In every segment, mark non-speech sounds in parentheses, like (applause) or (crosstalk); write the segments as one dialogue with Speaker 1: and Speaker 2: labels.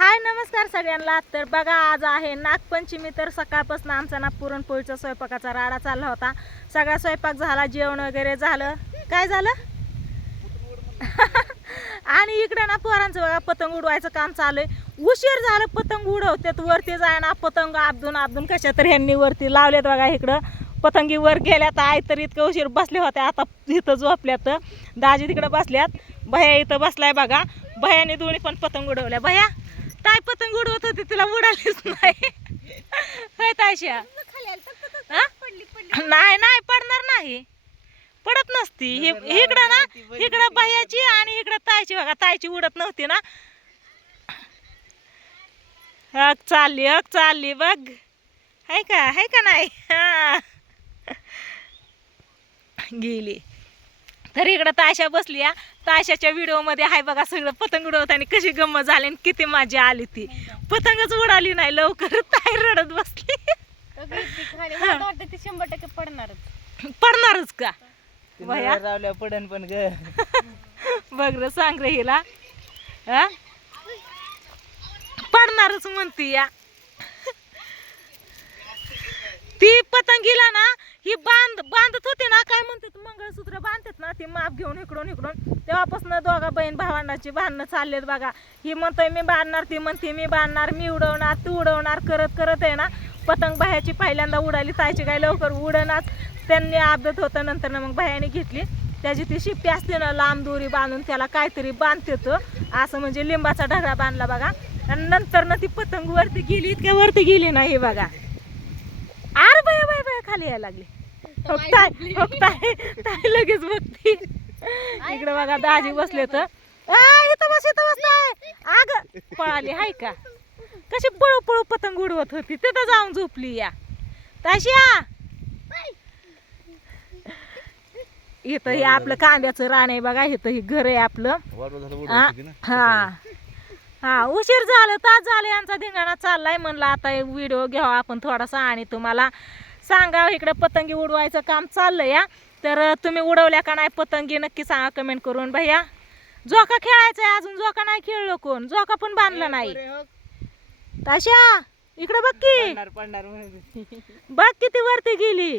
Speaker 1: हाय नमस्कार सगळ्यांना. तर बघा आज आहे नागपंचमी तर सकाळपासून आमचा ना पुरणपोळीचा स्वयंपाकाचा राडा चालला होता. सगळा स्वयंपाक झाला जेवण वगैरे झालं. काय झालं? (laughs) आणि इकडे ना पोरांचं बघा पतंग उडवायचं काम चालू आहे. उशीर झालं पतंग उडवतात वरती जाय ना पतंग आपदून आपदून कशा तर ह्यांनी वरती लावलेत बघा इकडं. पतंगी वर गेल्यात आई तर इतकं उशीर बसले होते आता इथं झोपल्यात. दाजी तिकडे बसल्यात. भया इथं बसलाय बघा. भयाने दोन्ही पण पतंग उडवल्या. भया ताय पतंग उडवत होती तिला उडालीच नाही. होय तायशा हा? नाही नाही पडणार नाही. पडत नसती. हि- इकडं ना इकडं बाह्याची आणि इकडं तायची बघा तायची उडत नव्हती ना. हक चालली हक चालली बघ. हाय का? हाय का नाही? हा. गेली. तर इकडं तायशा बसली या तायशाच्या व्हिडिओमध्ये आहे बघा सगळं पतंग उडवताना कशी गंमत झाली आणि किती मजा आली ती. पतंगच उडाली नाही लवकर ताई रडत बसली.
Speaker 2: शंभर टक्के पडणारच.
Speaker 1: पडणारच का? भया
Speaker 3: रावल्या पडन पण ग.
Speaker 1: बघ रे सांग रे हिला. हा? पडणारच म्हणती या. ती पतंगीला ना ही बांध बांधत होती ना काय म्हणतात मंगळसूत्र बांधतात ना ती माप घेऊन इकडून इकडून तेव्हापासून दोघा बहीण भावंडाची भांडणं चाललेत बघा. ही म्हणतोय मी बांधणार ती म्हणते मी बांधणार मी उडवणार तू उडवणार करत करत आहे ना पतंग बाह्याची पहिल्यांदा उडाली तायची काय लवकर उडणार. त्यांनी आदत होतं नंतर मग बाह्याने घेतली. त्याची ती शिप्पी असते ना लांब दोरी बांधून त्याला काहीतरी बांधते तो असं म्हणजे लिंबाचा ढगा बांधला बघा. आणि नंतर ना ती पतंग वरती गेली इतक्या वरती गेली नाही बघा. आर बाय बाय बाय खाली यायला लागली. ताय हो, ताय ताय लगेच बघती. इकडे बघा दाजी बसले तर आ, इथं बस इथं बस ताय आग पळाली हाय का? कशी पळू पळू पतंग उडवत होती. तिथं जाऊन झोपली या. ताशिया इथं हे आपलं कांद्याचं रान आहे बघा इथं हे घर आहे आपलं. हा हा. हा उशीर झालं तास झालं यांचा धिंगाणा चाललाय. म्हणलं आता व्हिडिओ घ्यावा आपण थोडासा आणि तुम्हाला. सांगा इकडे पतंगी उडवायचं काम चाललंय या तर तुम्ही उडवल्या का नाही पतंगी नक्की सांगा कमेंट करून. भैया झोका खेळायचा आहे अजून झोका नाही खेळलो कोण? झोका पण बांधला नाही. ताशा इकडे बघ की. (laughs) बघ किती वरती गेली.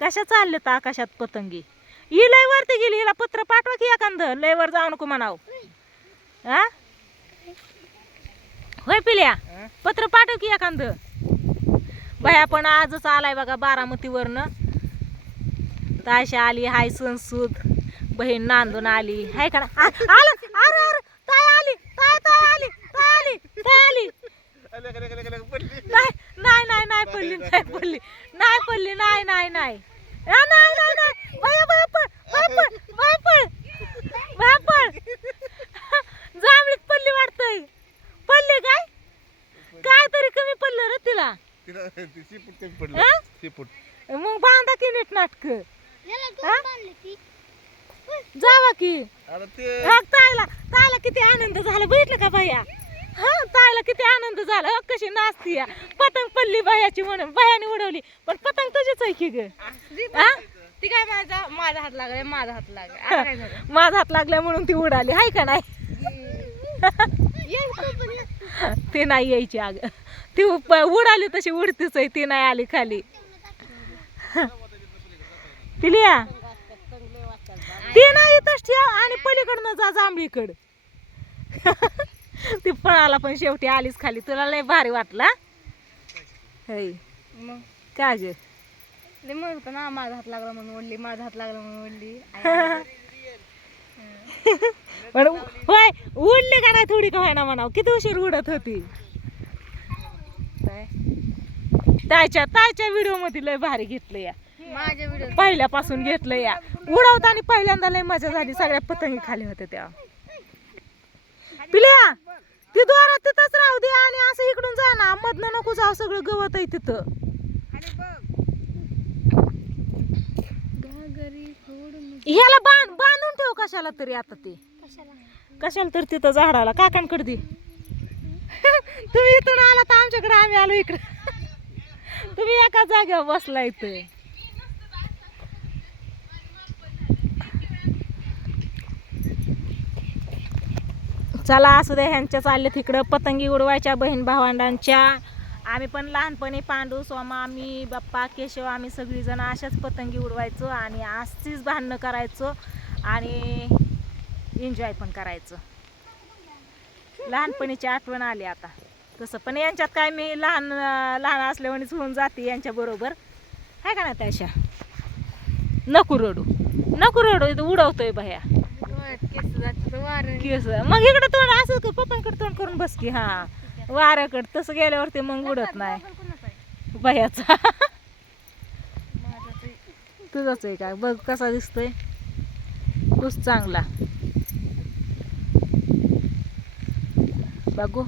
Speaker 1: कशा चालले तर आकाशात पतंगी? ही लय वरती गेली हिला पत्र पाठवा की एखादं. लय वर जाऊ नको म्हणाव. हा? होय पिल्या?
Speaker 3: हा?
Speaker 1: पत्र पाठव की एखादं. बाया पण आजच आलाय बघा बारामतीवरनं. तायशा आली हाय संसूद बहीण नांदून आली. हाय का आलं. अरे अरे. ताय आली. ताय ताय आली. ताय आली. ताय आली. नाही नाही नाही नाही पडली नाही पडली. नाही पडली नाही नाही नाही. नाही नाही नाही. बाया बाया पळ बाया पळ बाया बाया जांभळीत पडली वाटतंय पडली काय काय तरी कमी पडलं रे तिला हा? मग बांधा की नीट नाटक. जावा की. हा, तायला तायला किती आनंद झाला बघितलं का भैया? हा तायला किती आनंद झाला. हो, कशी नाचती या. पतंग पडली बायाची म्हणून. बायाने उडवली. पण पतंग तुझीच आहे की ग? हा?
Speaker 2: ती काय माझा माझा हात लागलाय माझा हात लागलाय. आता काय झालं? (laughs)
Speaker 1: माझा हात लागला म्हणून ती उडाली. हाय का नाही? (laughs) (laughs) ती नाही यायची अग ती उडाली तशी उडतीच आहे ती नाही आली खाली. (laughs) पिलिया ती नाही इथंच ठेव आणि पलीकडनं जा जांभळीकड. (laughs) ती पळाला पण शेवटी आलीच खाली. तुला लय भारी वाटला है?
Speaker 2: मग?
Speaker 1: काय ग?
Speaker 2: म्हणत ना माझा हात लागला म्हणून ओढली माझा हात लागला म्हणून ओढली.
Speaker 1: पण होय उडली का नाही थोडी का व्हायना म्हणाव? किती उशीर उडत होती? तायच्या तायच्या व्हिडिओमध्ये लय भारी घेतलं या.
Speaker 2: माझ्या व्हिडिओ
Speaker 1: पहिल्यापासून घेतलं या. उडवताना पहिल्यांदा लय मजा झाली. सगळ्या पतंगी खाली होत्या तेव्हा पिल्या ती दोरा तिथंच राहू दे आणि असं इकडून जा ना. मधनं नको जाऊ सगळं गवत आहे तिथं. ह्याला बांध बांधून ठेव कशाला तरी आता ते. कशाला? तर तिथं झाडाला? काकांकडे दे. (laughs) तुम्ही इथून आला तर आमच्याकडे आम्ही आलो इकडे. (laughs) तुम्ही एका जागेवर बसला इथे. चला असू द्या ह्यांच्या चालले तिकडं पतंगी उडवायच्या बहीण भावांडांच्या. आम्ही पण लहानपणी पांडू सोमा मी बाप्पा केशव आम्ही सगळीजण अशाच पतंगी उडवायचो आणि अशीच भांडणं करायचो. आणि एन्जॉय पण करायचो. लहानपणीची आठवण आली आता. तसं पण यांच्यात काय मी लहान लहान असल्यामुळेच होऊन जाते यांच्या बरोबर. आहे का ना त्याशा नको रडू. नको रडू इथं उडवतोय भया.
Speaker 2: डोळ्यात केस
Speaker 1: मग इकडे तोंड असं कर पप्पांकडे तोंड करून बस की हा. वाऱ्याकडे तसं गेल्यावरती मग उडत नाही.
Speaker 2: आहे.
Speaker 1: तुझाच आहे का? बघ कसा दिसतोय. खूप चांगला. बघू.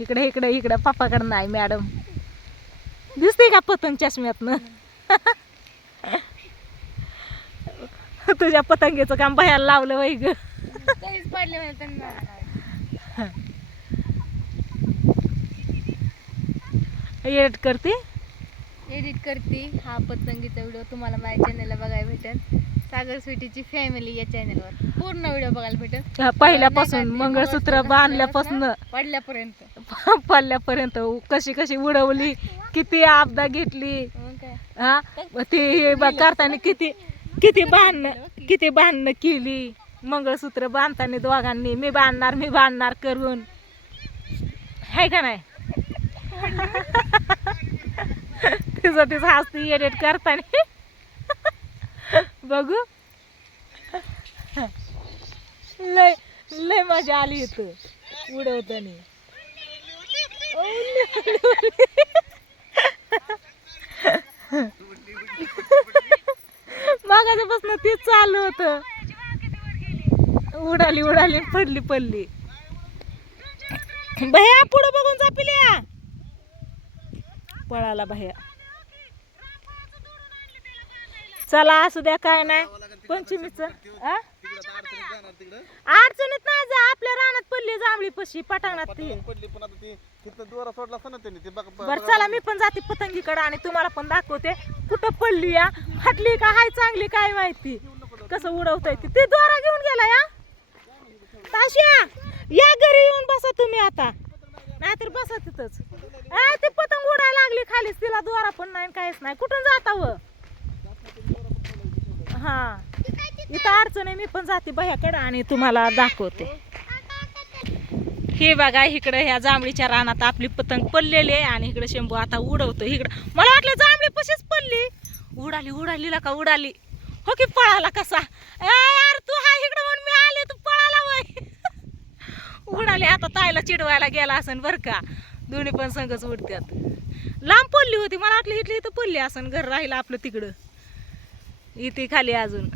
Speaker 1: इकडे इकडे इकडे. पप्पाकडे नाही मॅडम. दिसते का पतंग चष्म्यातनं? तुझ्या पतंगीचं काम भयाला लावलं वै ग.
Speaker 2: काहीच पाडले त्यांना
Speaker 1: एडिट करते?
Speaker 2: एडिट करते. हा पतंगीचा व्हिडिओ तुम्हाला माझ्या चॅनलला बघायला भेटेल. सागर स्वीटीची फॅमिली या चॅनलवर पूर्ण व्हिडिओ बघायला भेटेल.
Speaker 1: हा, पहिल्यापासून
Speaker 2: नाही का, ते
Speaker 1: मंगळसूत्र बांधल्यापासून (laughs)
Speaker 2: पडल्यापर्यंत.
Speaker 1: पल्ल्यापर्यंत कशी कशी उडवली किती आपदा घेतली
Speaker 2: मग काय?
Speaker 1: हा? ते हे करताना किती किती भांडणं किती भांडणं केली. मंगळसूत्र बांधताना दोघांनी मी बांधणार मी बांधणार करून. आहे का नाही? (laughs) तिचं तिचं हसती एडिट करताना. बघू. लय लय मजा आली इथं. उडवताना. मागाच्यापासून तेच चालू होत. उडाली उडाली पडली पडली. भया पुढे बघून जा पिल्या. पळाला भया. चला असू द्या काय नाही. पंचमीच अडचणीत नाही जा आपल्या रानात पडली जांभळी पशी पटांगणात ती.
Speaker 3: पडली पण आता ती तिथं दोरा सोडला असता ना त्यांनी ते बघ
Speaker 1: बर चला मी पण जाते पतंगीकडे आणि तुम्हाला पण दाखवते. कुठं पडली या? फाटली का? हाय चांगली काय माहिती? कसं उडवतोय ती? ते दोरा घेऊन गेला या? ताशिया या घरी येऊन बसा तुम्ही आता. नाहीतर बसा तिथंच. ते पतंग उडायला लागली खालीच तिला दोरा पण नाही काहीच नाही. कुठून जाता व? हा. इथं अडचण आहे मी पण जाते भयाकडे आणि तुम्हाला दाखवते. हे बघा इकडे ह्या जांभळीच्या रानात आपली पतंग पडलेली आहे आणि इकडे शंभू आता उडवतो. इकडं मला वाटलं जांभळी पशीच पडली. उडाली उडाली का उडाली. हो की पळाला कसा? यार तू हा इकडं म्हणून मी आले तू पळाला वय. उडाली आता ताईला चिडवायला गेला असन बर का. दोन्ही पण संघच उडत्यात. लांब पडली होती मला वाटलं इथली इथं पडली असन घर राहिलं आपलं तिकडं. इथे खाली अजून.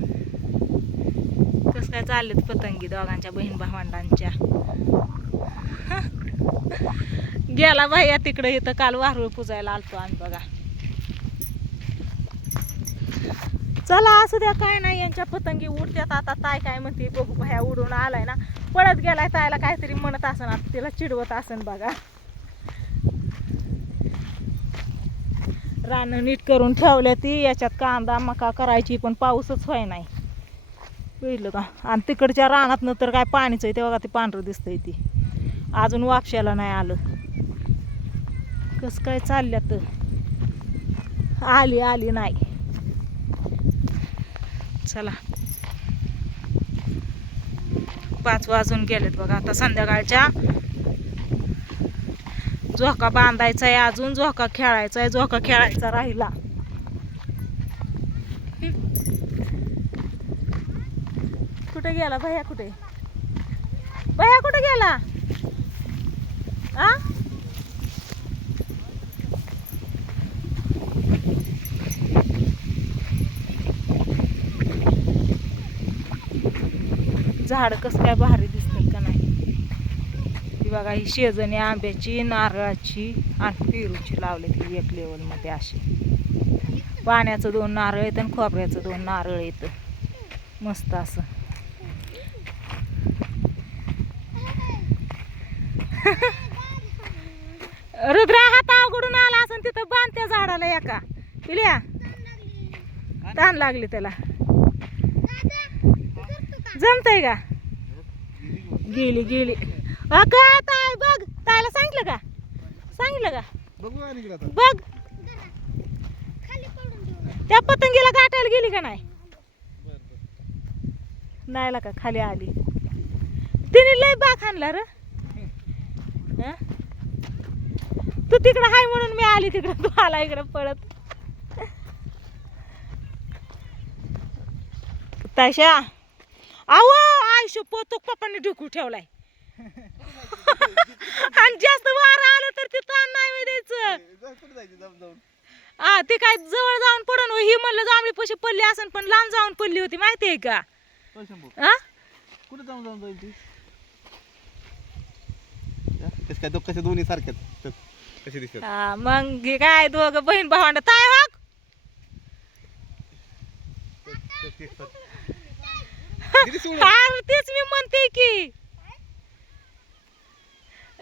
Speaker 1: कस काय चाललेत पतंगी दोघांच्या बहीण भावंडांच्या? (laughs) गेला भैया तिकडे इथं काल वारूळ पुजायला आलतो आम्ही बघा. चला असू द्या काय नाही यांच्या पतंगी उडत्यात आता. ताय काय म्हणते बघू भया उडून आलाय ना. पळत गेलाय तायला काहीतरी म्हणत असन आता तिला चिडवत असन बघा. रानं नीट करून ठेवल्या ती याच्यात कांदा मका करायची पण पाऊसच व्हाय नाही. पहिलं का? आणि तिकडच्या रानात तर काय पाणीच आहे तेव्हा ते पांढरं दिसतंय ती. अजून वापशाला नाही आलं. कसं काय चालल्यात? आली आली नाही. चला. पाच वाजून गेलेत बघा. आता संध्याकाळच्या झोका बांधायचा आहे अजून झोका खेळायचा आहे झोका खेळायचा राहिला. कुठे गेला? भैया कुठे? भैया कुठे गेला? आ? झाड कसं काय भारी बघा ही शेजणी आंब्याची नारळाची आणि पेरूची लावले ती एक लेवलमध्ये अशी. पाण्याचं दोन नारळ येतं आणि खोबऱ्याचं दोन नारळ येतं. मस्त असं. रुद्रा हात अवघडून आला असं तिथं बांध त्या झाडाला एका. पिल्या ताण लागली त्याला. जमतंय का? गेली गेली. अ, काय ताय बघ. तायला सांगितलं का? सांगितलं का?
Speaker 3: बघू
Speaker 1: त्या पतंगीला गाठायला गेली का नाही? नाही का खाली आली. तिने लय बाग आणला र. हं? तू तिकडं हाय म्हणून मी आली तिकडं. तू आला इकडं पळत. तशा. आव आयुष्य पोतो पप्पांनी ढुकू ठेवलाय. (laughs) आणि जास्त वारा आलं तर ते ताण नाही द्यायचं हा ते काय जवळ जाऊन पडून ही म्हणलं जांभळी पशी पडली असन पण लांब जाऊन पडली होती माहिती आहे का?
Speaker 3: चल शंभू.
Speaker 1: हा?
Speaker 3: कुठे जाऊन जाऊन जाईल ती? कसे काय दो- कसे दोन्ही
Speaker 1: मग काय दोघं बहीण भावंड ताय
Speaker 3: सोडून
Speaker 1: हा तेच मी म्हणते की.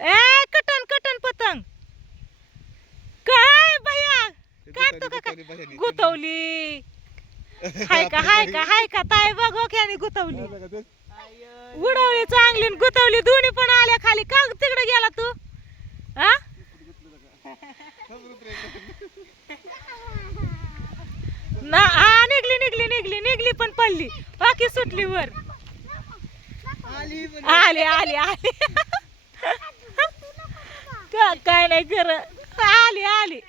Speaker 1: ए कटन कटन पतंग. काय भैया? काढतो का काय
Speaker 3: गुतवली,
Speaker 1: हाय का हाय का हाय का? ताय बघ हो की गुतवली. उडवली चांगली आणि गुतवली. दोन्ही पण आल्या खाली. का तिकडे गेला तू? हा ना हा निघली निघली निघली निघली पण पडली. बाकी सुटली वर? आली आली आली. (laughs) का- काय नाही कर आली आली.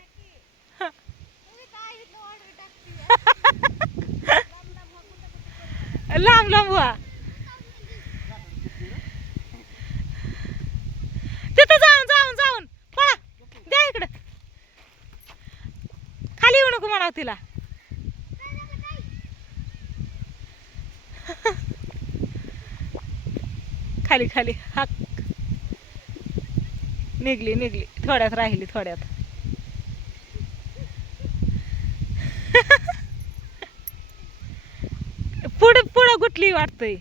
Speaker 1: लांब लांब व्हा. तिथं जाऊन जाऊन जाऊन. पळा. द्या इकडं. खाली येऊ नको म्हणाव तिला. खाली खाली. हा निघली निघली. थोड्यात राहिली थोड्यात. पुढे (laughs) पुढं गुटली वाटतंय.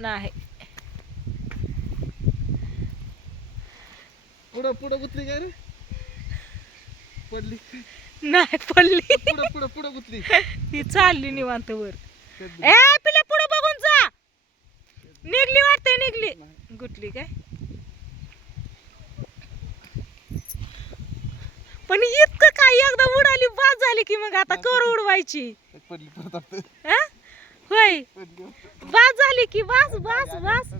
Speaker 1: नाही.
Speaker 3: पुढं पुढं गुतली काय रे? पडली.
Speaker 1: नाही पडली.
Speaker 3: पुढं पुढं पुढं गुतली
Speaker 1: ती चालली निवांत वर. ए पिल्या पुढे बघून जा. निघली वाटते निघली. गुटली काय? पण इतकं काय एकदा उडाली बाद झाली की मग आता कर उडवायची. हा? होय. बाद झाली की बास बास बास.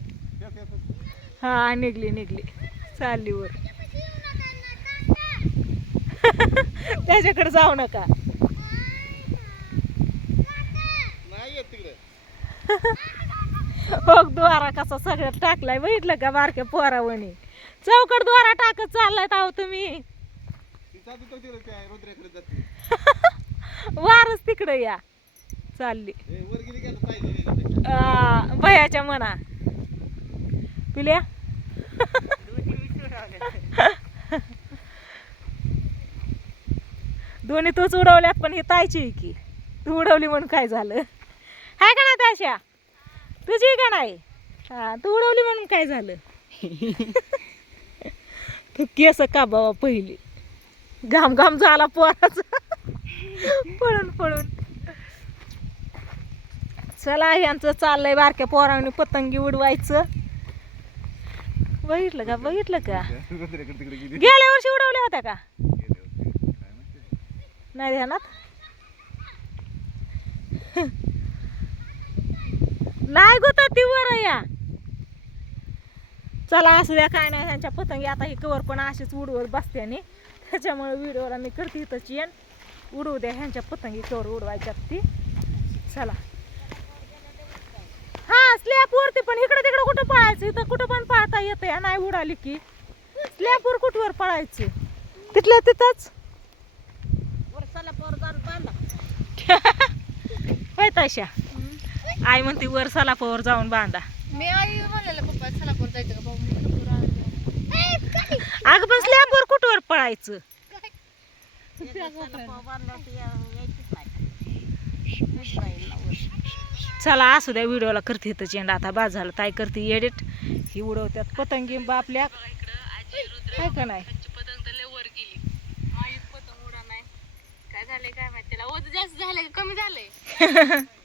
Speaker 1: हा निघली निघली. चालली वर. (laughs) त्याच्याकडे जाऊ नका. हो (laughs) द्वारा कसा सगळ्यात टाकलाय. बघितलं का बारक्या पोरावणी? चौकट द्वारा टाकत चाललाय आहो तुम्ही. (laughs) वारच तिकडे या. चालली. भयाच्या मना. पिल्या? (laughs) दोन्ही तूच उडवल्यात पण ही तायची आहे की. तू उडवली म्हणून काय झालं? हाय का ना ताशा तुझी का नाही? हा तू उडवली म्हणून काय झालं? (laughs) तू केस का बाबा पहिली. घाम घाम झाला पोराचा. पळून पळून. चला यांचं चाललंय बारक्या पोरांनी पतंगी उडवायचं. बघितलं का? बघितलं का? गेल्या वर्षी उडवल्या होत्या का? नाही ध्यानात? नाही गोता ती वर या. चला असू द्या काय नाही त्यांच्या पतंगी आता ही कवर पण अशीच उडवत बसत्याने त्याच्यामुळे व्हिडिओला मी करते इथंच येईन. उडवू द्या ह्यांच्या पतंगी कवर उडवायच्यात ती. चला. हा स्लॅब वरती पण इकडे तिकडे कुठं पळायचं? इथं कुठं पण पळता येतं नाही उडाली की. स्लॅब वर कुठवर पळायचं? तिथल्या तिथंच. होय तशा. आई म्हणते वर सलापावर जाऊन बांधा.
Speaker 2: मी आई म्हणलेलं पप्पा कोण जायचं का? भाऊ म्हणलं, "बरं, आलं."
Speaker 1: अगं पण स्लॅबवर पळायचं चला असू द्या व्हिडिओला करते इथं चेंडा. आता बाद झालं काय करते एडिट ही उडवत्यात पतंगी बापल्या काय का नाही?
Speaker 2: पतंग तर लय वर गेली माझीच पतंग उडा नाही. काय झालंय काय माहिती त्याला? ओझं जास्त झालंय का? कमी झालंय? (laughs)